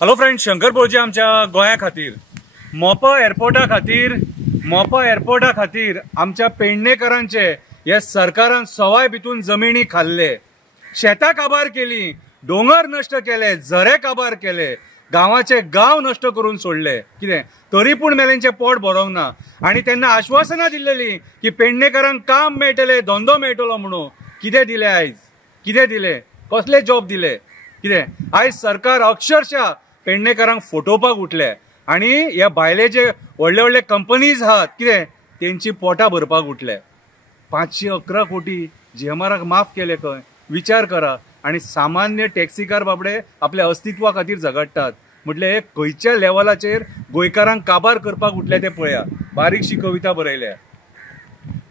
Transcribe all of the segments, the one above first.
Hello friends, Shankar Borji आमच्या गोंया खातीर मोपा एअरपोर्टा खातीर आमच्या पेडणेकरांचे हे सरकारान सवाय भितून जमिनी खाल्ले, शेतां काबार केली, डोंगर नष्ट केले, झरे काबार केले, गांवाचे गांव नष्ट करून सोडले। कितें तरी पूण मेल्यांचे पोट भरोंक ना। आनी तेन्ना आश्वासनां दिल्लेली की पेडणेकरांक काम मेळटले, धंदो मेळटलो म्हणून। कितें दिले आयज? कितें दिले? कसले जॉब दिले? कितें आयज सरकार अक्षरशः पेडणेकरांक फटोवपाक उठले आनी ह्या भायले जे व्हडले व्हडले कंपनीज आहात कितें तेंची पोटां भरपाक उठले। 511 कोटी जीएमआराक माफ केले खंय? विचार करा। आनी सामान्य टॅक्सीकार बाबडे आपल्या अस्तित्वा खातीर झगडटात म्हटले हे खंयच्या लेवलाचेर गोंयकारांक काबार करपाक उठले ते पळया। बारीकशी कविता बरयल्या,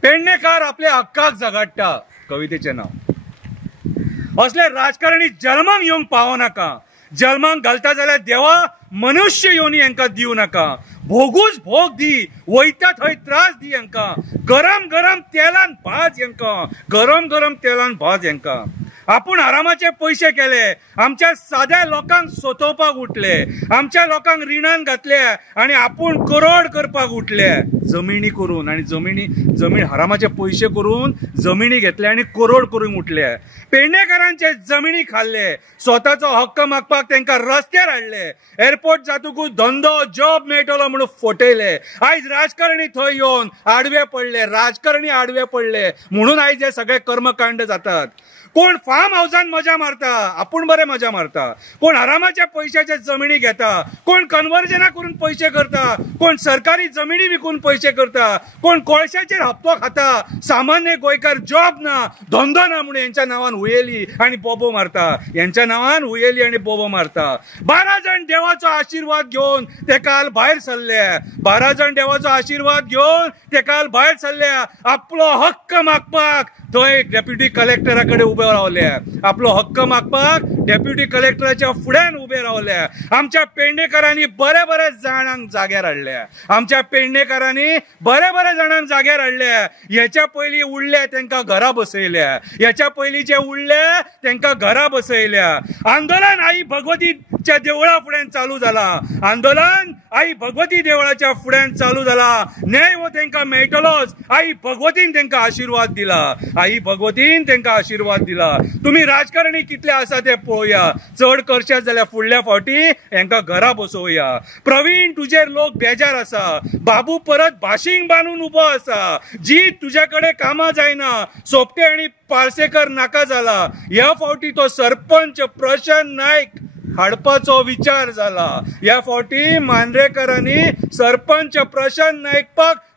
पेडणेकार आपल्या हक्काक झगडटा, कवितेचें नांव। असले राजकारणी जल्माक येवंक पावनाका। जल्माक घालता जाल्यार देवा मनुष्य येवनी हांकां दिवं नाका। भोगूच भोग दी, वयता थंय त्रास दी हांकां। गरम गरम तेलान भाज हांकां, गरम गरम तेलान भाज हांकां। आपूण आरामाचे पैसे केले, आमच्या साध्या लोकांक सोतोवपाक उठले, आमच्या लोकांक रिणान घातले आनी आपूण करोड करपाक उठले जमिनी करून। आनी जमीन आरामाचे पैसे करून जमिनी घेतले आनी करोड करूंक उठले। पेडणेकारांचे जमिनी खाल्ले, स्वताचो हक्क मागपाक तांकां रस्त्यार हाडले, एअरपोर्ट जातकूच धंदो जॉब मेळटलो म्हणून फटयले। आयज राजकारणी थंय येवन आडवे पडले, राजकारणी आडवे पडले म्हणून आयज हे सगळे कर्मकांड जातात। कोण फार्म हाऊसान मजा मारता, आपूण बरे मजा मारता। कोण आरामाच्या पैशाचे जमिनी घेता, कोण कन्वर्जना करून पैसे करता, कोण सरकारी जमिनी विकून पैसे करता, कोण कोळशाचेर हप्तो खाता। सामान्य गोंयकार जॉब ना, धंदो ना म्हणून यांच्या नावान हुयेली आणि बोबो मारता, यांच्या नावान हुयेली आणि बोबो मारता। 12 जण देवाचो आशीर्वाद घेवन ते काल भायर सरले, 12 जण देवाचो आशीर्वाद घेवन ते काल भायर सरले। आपलो हक्क मागपाक थंय डेप्युटी कलेक्टराकडे उबे रावले, आपलो हक्क मागपाक डेप्युटी कलेक्टराच्या फुड्यान उबे रावले। आमच्या पेडणेकारांनी बरे बरे जाणांक जाग्यार हाडले, आमच्या पेडणेकारांनी बरे बरे जाणांक जाग्यार हाडले। हेच्या पयलीं उरले तांकां घरा बसयल्या, हेच्या पयलीं जे उरले तांकां घरा बसयल्या। आंदोलन आई भगवतीच्या देवळा फुड्यान चालू जाला, आंदोलन आई भगवती देवळाच्या फुड्यान चालू जाला। न्याय हो तांकां मेळटलोच, आई भगवतीन तांकां आशीर्वाद दिला, आई भगवतीन तांकां आशीर्वाद दिला। तुम्ही राजकारणी कितले आसा ते पळोवया, चड करशात जाल्यार फुडल्या फावटी हांकां घरा बसोवया। प्रवीण तुजेर लोक बेजार आसा, बाबू परत भाशींक बांदून उबो आसा, जी तुज्या कडेन कामां जायना, सोपटे आनी पार्सेकर नाका जाला। ह्या फावटी तो सरपंच प्रशांत नायक हाडपाचो विचार जाला। ह्या फावटी मांद्रेकरांनी सरपंच प्रशांत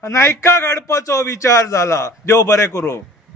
नायकाक हाडपाचो विचार जाला। देव बरें करूं।